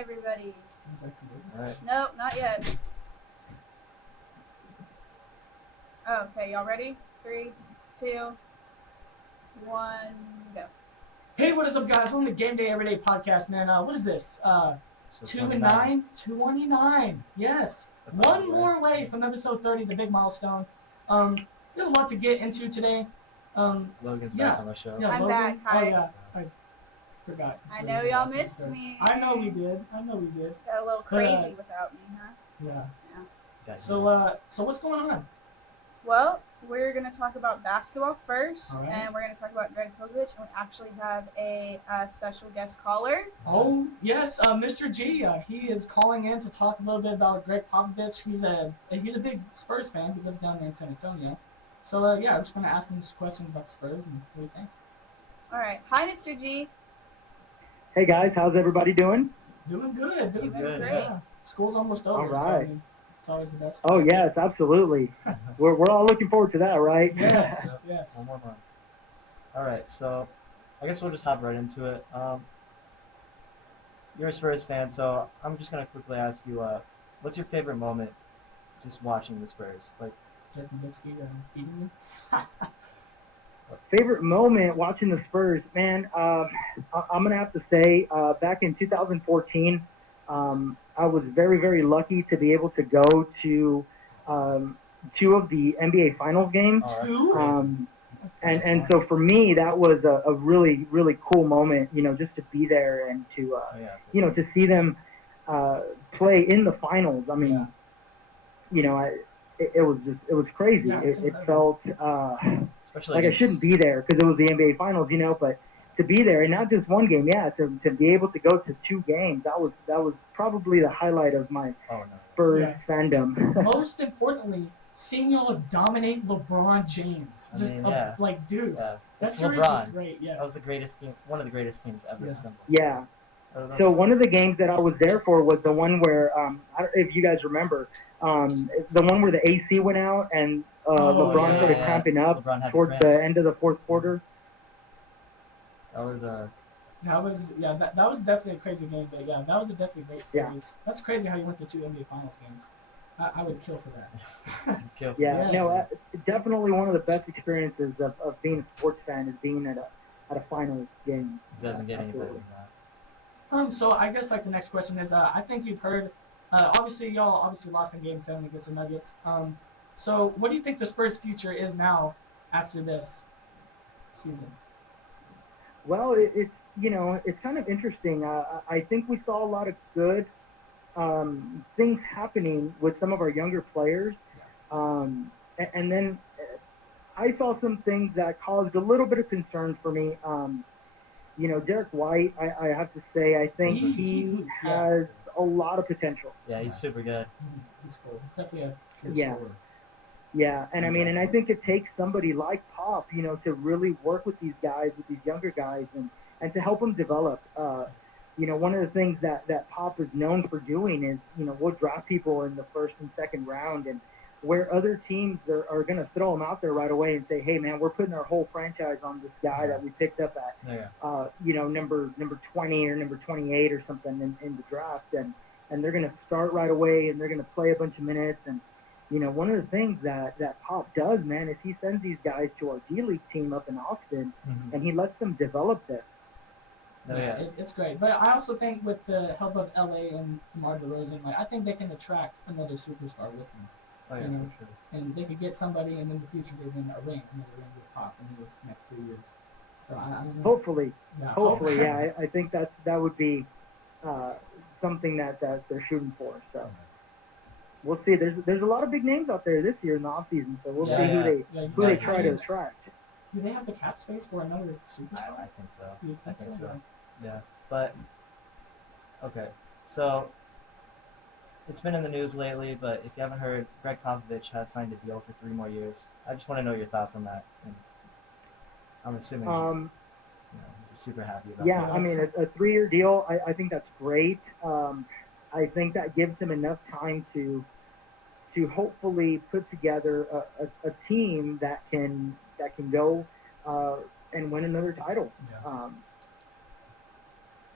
everybody. All right. Nope, not yet. Oh, okay, y'all ready? 3, 2, 1, go. Hey, what is up, guys? Welcome to Game Day Everyday Podcast, man. What is this? 2-9? 229. Yes. One more away from episode 30, the big milestone. We have a lot to get into today. Logan's back on the show. Yeah, I'm Logan. back. Hi. Oh, yeah. I forgot. I know y'all missed me. I know we did. Got a little crazy without me, huh? Yeah. So what's going on? Well, we're going to talk about basketball first, All right. and we're going to talk about Greg Popovich, and we actually have a special guest caller. Oh, yes, Mr. G. He is calling in to talk a little bit about Greg Popovich. He's a big Spurs fan. He lives down there in San Antonio. So, I'm just going to ask him some questions about the Spurs and what he thinks. All right. Hi, Mr. G. Hey guys, how's everybody doing? Doing good. Doing great. Yeah. School's almost over. All right. So, I mean, it's always the best. Oh yes, absolutely. We're all looking forward to that, right? Yes. One more month. All right, so I guess we'll just hop right into it. You're a Spurs fan, so I'm just gonna quickly ask you, what's your favorite moment just watching the Spurs? Like, Dirk Nowitzki beating you? Favorite moment watching the Spurs, man. I'm gonna have to say, back in 2014, I was very, very lucky to be able to go to 2 of the NBA Finals games. Two? And so for me, that was a really, really cool moment, just to be there and to, to see them play in the finals. I mean, it was crazy. Yeah, it felt especially like I shouldn't be there because it was the NBA Finals, but to be there and not just one game, to be able to go to 2 games, that was probably the highlight of my Spurs fandom. Most importantly, seeing y'all dominate LeBron James. Dude, that series was great. Yes, that was the greatest team, one of the greatest teams ever assembled. Yeah. So one of the games that I was there for was the one where, I don't know if you guys remember, the one where the AC went out and LeBron started cramping up towards the end of the fourth quarter. That was that was definitely a crazy game, but that was definitely a great series. Yeah. That's crazy how you went to 2 NBA Finals games. I would kill for that. Definitely one of the best experiences of being a sports fan is being at a finals game. It doesn't get any better than that. So I guess the next question is, I think you've heard, y'all lost in Game 7 against the Nuggets. So what do you think the Spurs' future is now after this season? Well, it's kind of interesting. I think we saw a lot of good things happening with some of our younger players. And then I saw some things that caused a little bit of concern for me. Derek White, I have to say, I think he has a lot of potential. Yeah, he's super good. He's cool. He's definitely a good scorer. Yeah, and I mean, and I think it takes somebody like Pop, to really work with these guys, with these younger guys, and to help them develop. One of the things that Pop is known for doing is, we'll draft people in the first and second round, and where other teams are going to throw them out there right away and say, hey, man, we're putting our whole franchise on this guy that we picked up at, number 20 or number 28 or something in the draft, and they're going to start right away, and they're going to play a bunch of minutes. And one of the things that Pop does, man, is he sends these guys to our D-League team up in Austin, and he lets them develop this. It's great. But I also think with the help of LA and DeMar DeRozan, I think they can attract another superstar with them. For sure. And they could get somebody, and in the future they win another ring with Pop in the next 3 years. So I don't know. Hopefully, I think that would be something that they're shooting for. So. We'll see. There's a lot of big names out there this year in the offseason, so we'll see who they try to attract. Do they have the cap space for another superstar? I think so. You think so? Yeah, but okay. So it's been in the news lately, but if you haven't heard, Greg Popovich has signed a deal for 3 more years. I just want to know your thoughts on that. And I'm assuming you're super happy about that. Yeah, I mean, a 3-year deal, I think that's great. I think that gives him enough time to hopefully put together a team that can go and win another title. Yeah.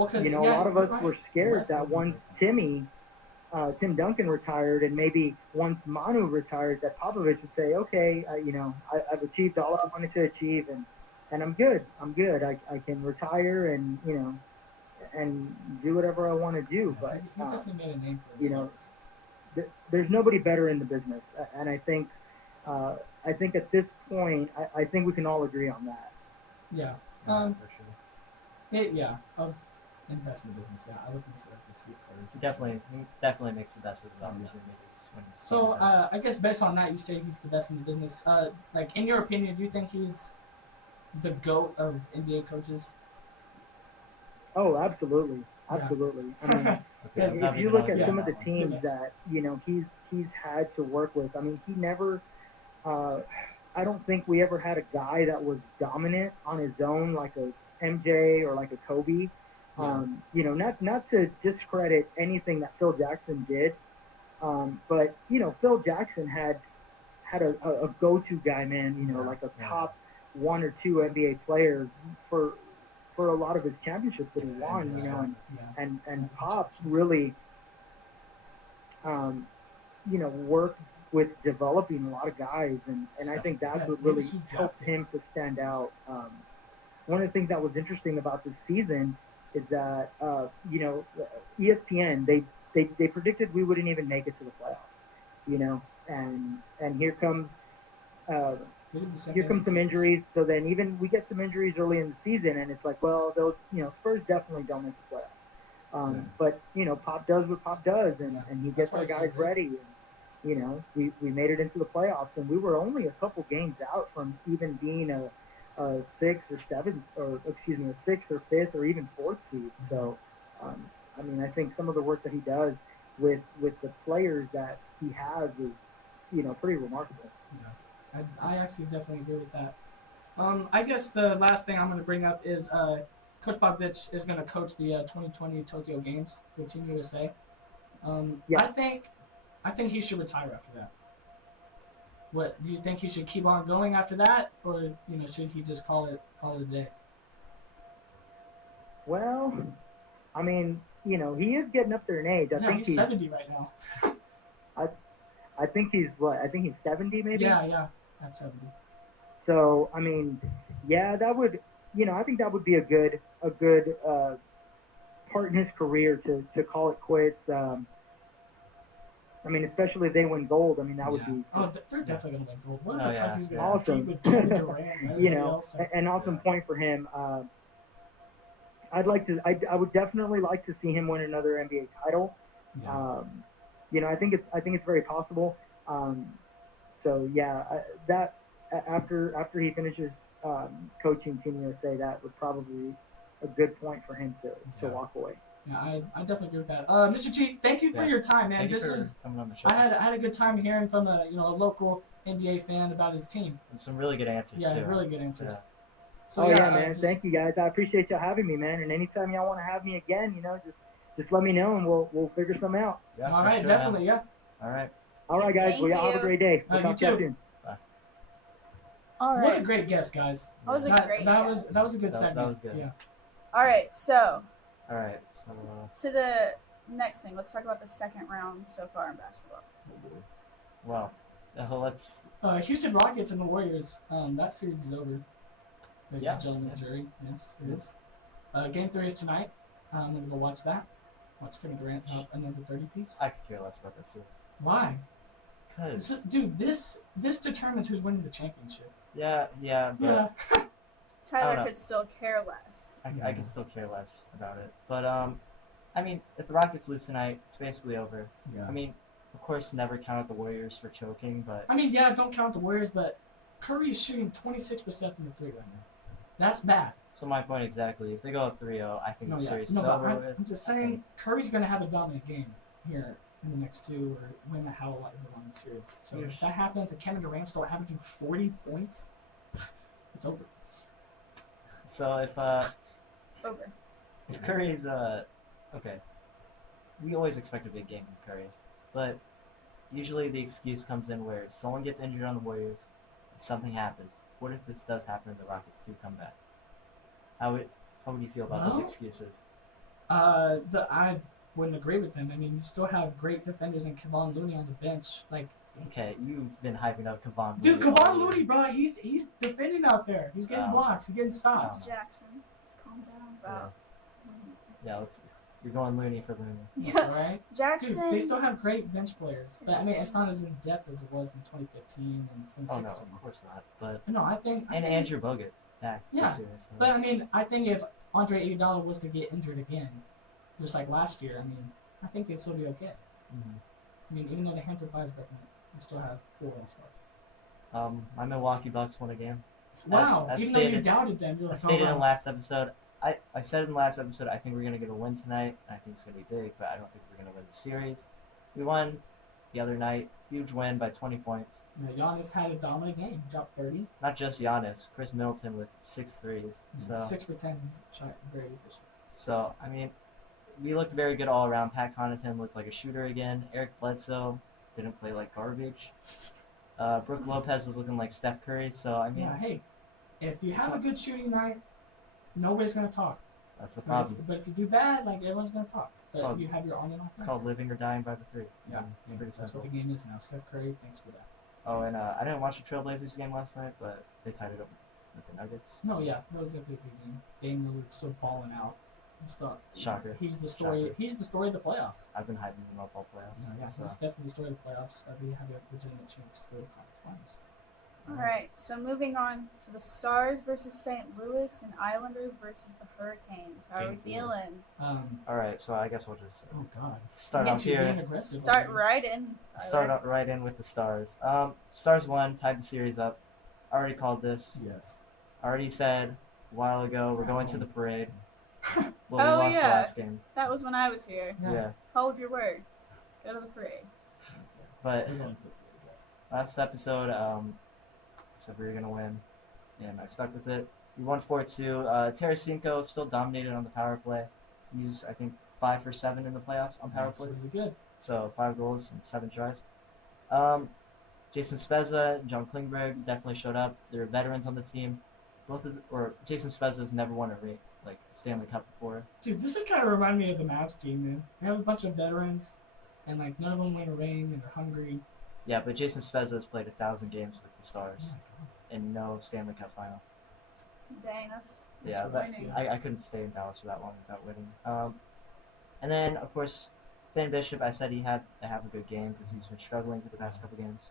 Well, because You know, a lot of us were scared that once Tim Duncan retired, and maybe once Manu retired, that Popovich would say, "Okay, I've achieved all I wanted to achieve, and I'm good. I'm good. I can retire, and and do whatever I want to do." Yeah, But he's definitely made a name for you himself. know, there's nobody better in the business, and I think at this point, I think we can all agree on that. Yeah. For sure. Of investment business. Yeah, I was gonna say like Steve Kerr. He definitely makes the best of the opportunities when he's So standing there. I guess based on that, you say he's the best in the business. Like in your opinion, do you think he's the GOAT of NBA coaches? Oh, absolutely, Yeah. absolutely. I mean, Okay, I'm not if you even look at arguing some on of the that one. teams Good that he's had to work with, I mean, he never. I don't think we ever had a guy that was dominant on his own like a MJ or like a Kobe. Yeah. Not to discredit anything that Phil Jackson did, but Phil Jackson had a go-to guy, man. Like a top one or two NBA player for a lot of his championships that he won. And Pop really worked with developing a lot of guys, and I think that's what really helped him to stand out. One of the things that was interesting about this season is that ESPN they predicted we wouldn't even make it to the playoffs, and here comes some injuries. So then even we get some injuries early in the season, and it's like, well, those Spurs definitely don't make the playoffs. But Pop does what Pop does, and he gets our guys ready. And we made it into the playoffs, and we were only a couple games out from even being a sixth or seventh, or excuse me, a sixth or fifth or even fourth seed. So, I think some of the work that he does with the players that he has is pretty remarkable. Yeah, I actually definitely agree with that. I guess the last thing I'm going to bring up is Coach Popovich is going to coach the 2020 Tokyo Games for Team USA. Yeah. I think he should retire after that. What do you think he should keep on going after that, or should he just call it a day? Well, I mean, he is getting up there in age. I think he's 70 right now. I think he's what? I think he's 70 maybe. Yeah, at 70. So I mean, yeah, that would I think that would be a good part in his career to call it quits. I mean, especially if they win gold. I mean, that would be. Oh, they're definitely gonna win gold. What are the countries gonna awesome. compete with Kevin Durant? An awesome point for him. I would definitely like to see him win another NBA title. Yeah. I think it's very possible. So yeah, that after he finishes coaching Team USA, that would probably be a good point for him to walk away. Yeah, I definitely agree with that. Mr. G, thank you for your time, man. Thank you for coming on the show. I had a good time hearing from a local NBA fan about his team. And some really good answers. Yeah, too. really good answers. Yeah. So man. Thank you guys. I appreciate y'all having me, man. And anytime y'all want to have me again, just let me know and we'll figure something out. Yeah, all right, definitely, man. Yeah. All right, guys. Thank well, y'all you. have a great day. We'll You talk to you too. soon. Bye. All right. What a great guest, guys. That was a great. That was a good segment. That was good. Yeah. All right, so All right. So. to the next thing, let's talk about the second round so far in basketball. Well, let's. Houston Rockets and the Warriors. That series is over. Ladies and gentlemen, jury. Yes, it is. Game 3 is tonight. I'm gonna go watch that. Watch Kevin Durant up another 30-piece. I could care less about this series. Why? Cause. Dude, this determines who's winning the championship. Yeah. But Yeah. Tyler could still care less. I can still care less about it. But I mean, if the Rockets lose tonight, it's basically over. Yeah. I mean, of course, never count out the Warriors for choking, but. I mean, yeah, don't count the Warriors, but Curry's shooting 26% from the three right now. That's bad. So my point exactly. If they go up 3-0, I think the series is over. I'm just saying, Curry's gonna have a dominant game here in the next two, or win a hell of a lot of the series. So if that happens, and Kevin Durant still averaging 40 points, it's over. So if Over. if Curry's okay, we always expect a big game from Curry, but usually the excuse comes in where someone gets injured on the Warriors, and something happens. What if this does happen and the Rockets do come back? How would you feel about those excuses? I wouldn't agree with him. I mean, you still have great defenders and Kevon Looney on the bench. Like, Okay, you've been hyping up Kevon. dude, Looney all Kevon year. Looney, bro, he's defending out there. He's getting blocks. He's getting stops. Jackson, let's calm down. Wow. Yeah, you're going Looney for Looney. Yeah. All right. Jackson. Dude, they still have great bench players, but I mean, it's not as in depth as it was in 2015 and Oh 2016. no, of course not. But No, I think. Andrew Bogut back. Yeah, this year, so. But I mean, I think if Andre Iguodala was to get injured again, just like last year, I mean, I think they'd still be okay. Mhm. I mean, even though they Hampton Weisberg, we still have 4 All-Stars. My Milwaukee Bucks won a game. Wow, as even though you stated- doubted them, you're I like, stated oh, in wow. last episode. I said in the last episode I think we're gonna get a win tonight. And I think it's gonna be big, but I don't think we're gonna win the series. We won the other night, huge win by 20 points. Yeah, Giannis had a dominant game. He dropped 30, Not just Giannis, Chris Middleton with 6 threes. So 6 for 10, shot very efficient. So, I mean, we looked very good all around. Pat Connaughton looked like a shooter again. Eric Bledsoe didn't play like garbage. Brooke Lopez is looking like Steph Curry. So, I mean, Yeah, hey, if you have a good shooting night, nobody's gonna talk. that's the But problem. if you do bad, like everyone's gonna talk. But called- you have your on and off It's called nights. living or dying by the 3. Yeah, It's pretty that's simple. what the game is now. Steph Curry, thanks for that. Oh, and I didn't watch the Trailblazers game last night, but they tied it up with the Nuggets. No, yeah, that was definitely a good game. Dame Lillard's still balling out. Shocker. He's the story. Shocker. He's the story of the playoffs. I've been hyping them up all playoffs. Yeah, so. he's definitely the story of the playoffs. We have a legitimate chance to go to the conference finals. All right, so moving on to the Stars versus St. Louis and Islanders versus the Hurricanes. How are we Game 4. feeling? All right, so I guess we'll just Oh God. start Get off you being here. aggressive. Start already. right in. Tyler. Start out right in with the Stars. Stars won, tied the series up. I already called this. Yes. Already said a while ago we're going to the parade. Well, we Oh, lost yeah. the last game. That was when I was here. Yeah. Hold your word. Go to the parade. But We're going for the parade, yes. last episode, said we were gonna win, and I stuck with it. We won 4-2. Tarasenko still dominated on the power play. He's I think 5 for 7 in the playoffs on power That's plays. really good. So 5 goals and 7 tries. Jason Spezza and John Klingberg definitely showed up. They're veterans on the team. Jason Spezza's never won a Stanley Cup before. Dude, this is kind of remind me of the Mavs team, man. They have a bunch of veterans, and like none of them win a ring, and they're hungry. Yeah, but Jason Spezza has played 1,000 games with the Stars and no Stanley Cup final. Dang, that's Yeah, disappointing. I couldn't stay in Dallas for that long without winning. And then of course, Ben Bishop. I said he had to have a good game because he's been struggling for the past couple games.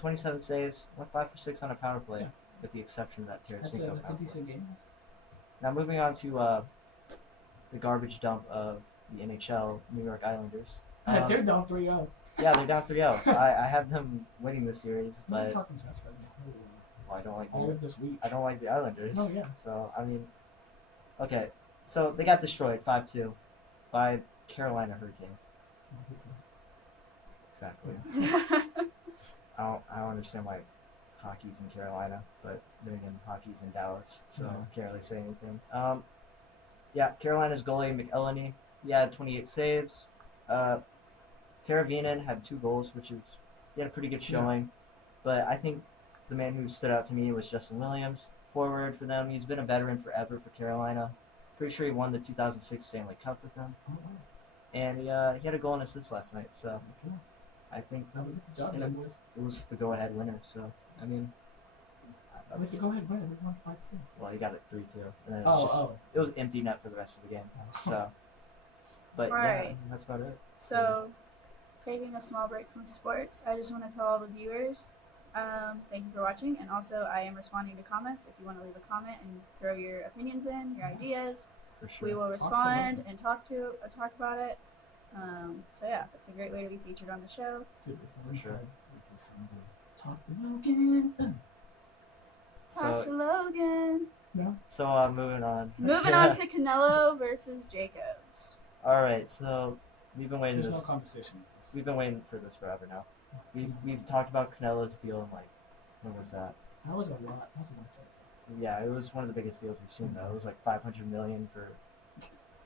27 saves, went 5 for 6 on a power play, Yeah. with the exception of that That's Tarasenko a power play. decent game. Now moving on to the garbage dump of the NHL, New York Islanders. They're down 3-0. Yeah, they're down 3-0. I have them winning the series, What are you but talking trash right now? well, I don't like All of this week. I don't like the Islanders. Oh, yeah. So I mean, okay. So they got destroyed 5-2 by Carolina Hurricanes. Exactly. I don't understand why hockey's in Carolina, but then again, hockey's in Dallas, so Yeah. I can't really say anything. Yeah, Carolina's goalie McElhenney, he had 28 saves. Teravainen had 2 goals, he had a pretty good showing. But I think the man who stood out to me was Justin Williams, forward for them. He's been a veteran forever for Carolina. Pretty sure he won the 2006 Stanley Cup with them, and he had a goal and assist last night. So Okay. I think Now we get the job Yeah. done, boys. it was the go-ahead winner. So I mean, Let's go ahead, win it. We won 5-2. well, he got it 3-2, and then it was empty net for the rest of the game. So, but yeah, Right. that's about it. So, taking a small break from sports, I just want to tell all the viewers, thank you for watching, and also I am responding to comments. If you want to leave a comment and throw your opinions in, your Yes. ideas, For sure. we will Talk to respond them. and talk about it. So yeah, it's a great way to be featured on the show. Dude, For sure. Talk to Logan. Talk So, to Logan. No? so moving on. Moving on to Canelo versus Jacobs. All right, so we've been waiting. There's no This, conversation. we've been waiting for this forever now. We've talked about Canelo's deal in when was that? That was a lot. That was a long time. Yeah, it was one of the biggest deals we've seen though. It was like 500 million for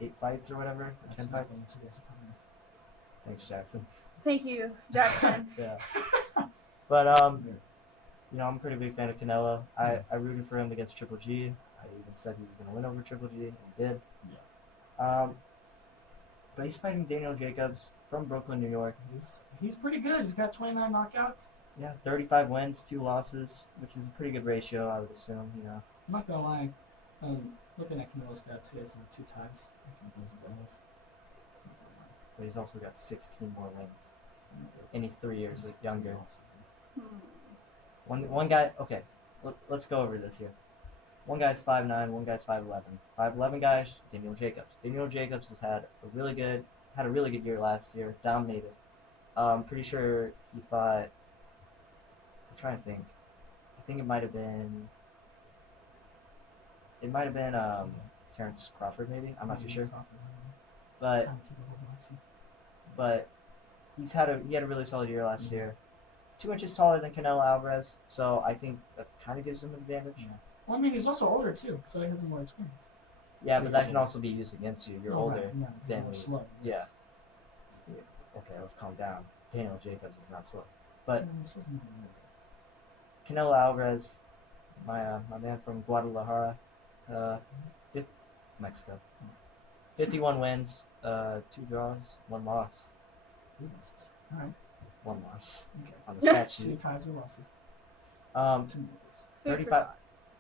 8 fights or whatever, or That's 10 not fights. going to guys are coming. Thanks, Jackson. Thank you, Jackson. Yeah. But you know, I'm a pretty big fan of Canelo. I rooted for him against Triple G. I even said he was going to win over Triple G, and he did. Yeah. But he's fighting Daniel Jacobs from Brooklyn, New York. He's pretty good. He's got 29 knockouts. Yeah, 35 wins, 2 losses, which is a pretty good ratio, I would assume. You know. I'm not gonna lie. Looking at Canelo's stats, he has 2 ties. But he's also got 16 more wins, and he's 3 years younger. One guy. Okay, let's go over this here. One guy's 5'9", one guy's 5'11". 5'11" guys, Daniel Jacobs. Daniel Jacobs has had a really good year last year. Dominated. Pretty sure he fought. I'm trying to think. I think it might have been. Terrence Crawford, maybe. I'm not too sure. But he had a really solid year last year. 2 inches taller than Canelo Alvarez, so I think that kind of gives him an advantage. Yeah. Well, I mean, he's also older too, so he has more experience. Yeah, but that can also be used against you. You're older than more slow. Yeah. Okay, let's calm down. Daniel Jacobs is not slow, but Canelo Alvarez, my man from Guadalajara, Mexico. 51 wins, 2 draws, 1 loss. 2 losses. All right. 1 loss Okay. on the stat 2 sheet. ties or losses.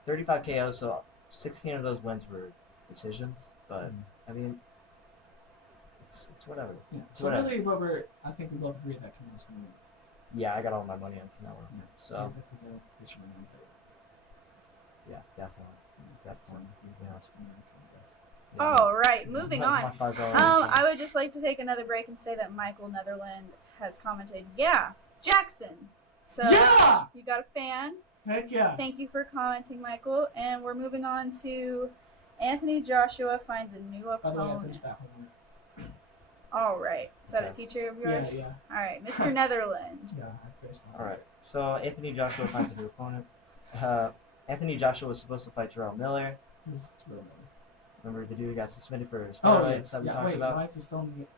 35 KOs, so 16 of those wins were decisions. But I mean, it's whatever. Yeah. It's So whatever. really, I think we both agree that Canelo's going to win. Yeah, I got all my money on Canelo. Yeah. So yeah, definitely. Yeah. All right, moving on. My $5 I would just like to take another break and say that Michael Netherland has commented, yeah, Jackson. So Yeah! you got a fan. Heck yeah. Thank you for commenting, Michael. And we're moving on to Anthony Joshua finds a new By the way, I opponent. finished that one. All right. Is that a Okay. teacher of yours? Yeah. All right, Mr. Netherland. Yeah, I finished that All one. right. So Anthony Joshua finds a new opponent. Anthony Joshua was supposed to fight Jarrell Miller. Who's really Remember the dude who got suspended for steroids Oh, yes. that we Yeah, talked wait, about? why is he still in it?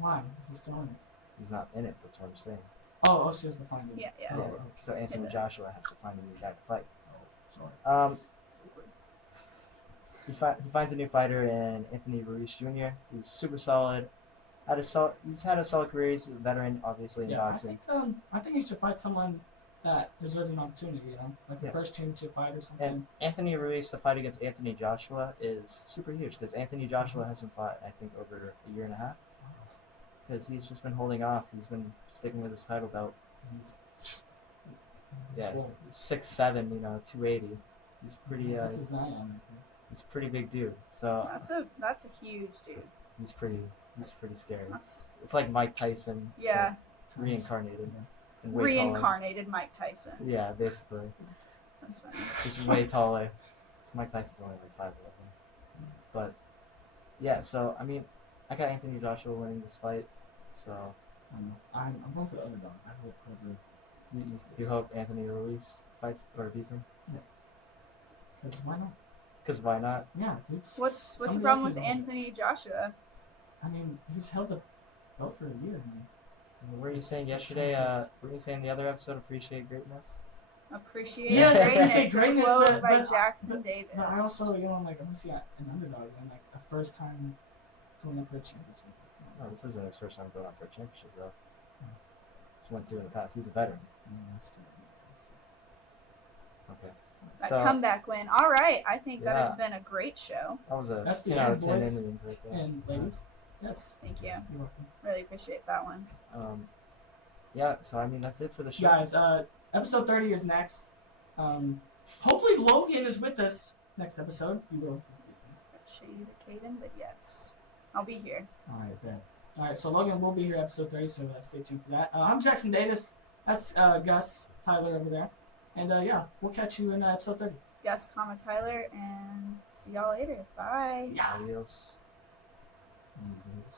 Why is he still in it? He's not in it. That's what I'm saying. Oh, she has to find him. Yeah. Oh, Yeah. okay. So Anthony Joshua has to find a new guy to fight. Oh, sorry. He finds a new fighter in Anthony Ruiz Jr. He's super solid. He's had a solid career. He's a veteran, obviously, in Yeah, boxing. I think he should fight someone that deserves an opportunity, like a Yeah. first championship fight or something. And Anthony Ruiz, the fight against Anthony Joshua, is super huge because Anthony Joshua hasn't fought, I think, over a year and a half. Because he's just been holding off. He's been sticking with his title belt. He's Yeah, 6'7", 280. He's pretty. That's a Zion right there. He's a pretty big dude. So That's a huge dude. he's pretty scary. That's It's like Mike Tyson. yeah. It's like reincarnated. Yeah. And way taller. Reincarnated Mike Tyson. Yeah, basically. That's funny. He's way taller. So Mike Tyson's only like 5'11". But yeah, so I mean, I got Anthony Joshua winning this fight. So I'm going for the underdog. I hope whoever. you hope Anthony Ruiz fights or beats him? Because why not? Because why not? Yeah, dude. What's the somebody problem else with is on it. Anthony Joshua? I mean, he's held the belt for a year. What were you saying It's yesterday? something. What were you saying in the other episode? Appreciate greatness. Appreciate Yes, greatness. appreciate greatness, Quote but- by but- Jackson Davis. But I also, I'm going to see an underdog, man. Like a first time going up for a championship. No, this isn't his first time going out for a championship, though. He's won 2 in the past. He's a veteran. Okay. That So- comeback win. All right, I think that has Yeah. been a great show. That was a That's the 10 out end, of 10 boys. innings right there. And ladies, yes, Thank you. you're welcome. Really appreciate that one. Yeah, so I mean, that's it for the show. Guys, episode 30 is next. Hopefully Logan is with us next episode. He will. Shady to Caden, but yes, I'll be here. All right, bet. All right, so Logan will be here episode 30, so stay tuned for that. I'm Jackson Davis. That's Gus Tyler over there. And yeah, we'll catch you in episode 30. Gus, Tyler, and see y'all later. Bye. Yeah. Adios. Anyways.